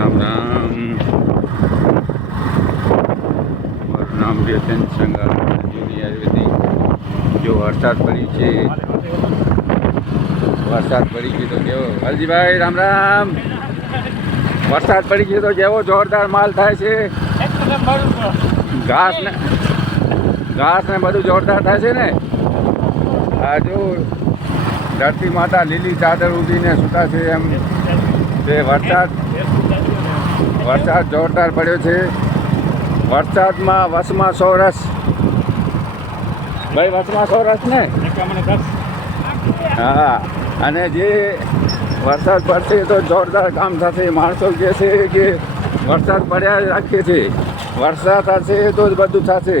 રામ રામ. મારું નામ રેતન સંઘા જૂની આયુર્વેદિક. જો વરસાદ પડી છે, વરસાદ પડી ગયો તો કેવો વાલજીભાઈ રામ રામ. વરસાદ પડી ગયો તો કેવો જોરદાર માલ થાય છે. ઘાસ ને બધું જોરદાર થાય છે ને. આ જો ધરતી માતા લીલી ચાદર ઉડીને સૂતા છે એમ તે વરસાદ જોરદાર પડ્યો છે. વરસાદમાં વસમાં સોરસ ભાઈ, વસમાં સોરસ ને. હા, અને જે વરસાદ પડશે તો જોરદાર કામ થશે. માણસો કહે છે કે વરસાદ પડ્યા રાખે છે, વરસાદ થશે તો જ બધું થશે.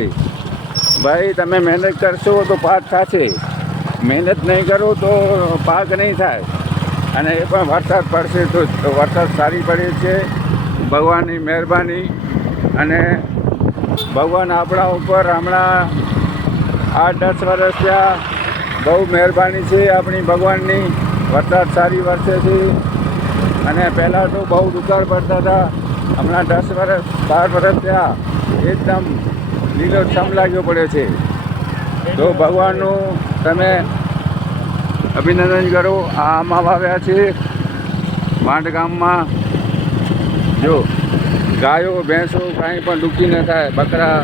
ભાઈ તમે મહેનત કરશો તો પાક થશે, મહેનત નહીં કરો તો પાક નહીં થાય. અને એ પણ વરસાદ પડશે તો વરસાદ સારી પડે છે, ભગવાનની મહેરબાની. અને ભગવાન આપણા ઉપર હમણાં 8-10 વર્ષ થયા, બહુ મહેરબાની છે આપણી ભગવાનની. વરસાદ સારી વરસે છે. અને પહેલાં તો બહુ દુકાળ પડતા હતા, હમણાં 10 વર્ષ 12 વર્ષ થયા એકદમ લીલોછમ લાગ્યો પડ્યો છે. તો ભગવાનનું તમે અભિનંદન કરો. આમાં વાવ્યા છે માંડ ગામમાં. જો ગાયો ભેંસો કાંઈ પણ દુઃખી ન થાય, બકરા.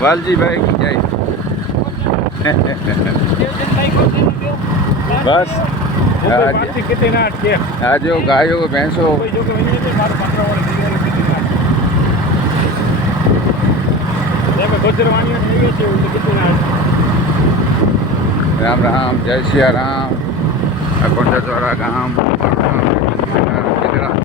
વાલજીભાઈ કી જય. બસ આ જો ગાયો ભેંસો. રામ રામ, જય સિયા રામ. આ કોંડાચોરા ગામ.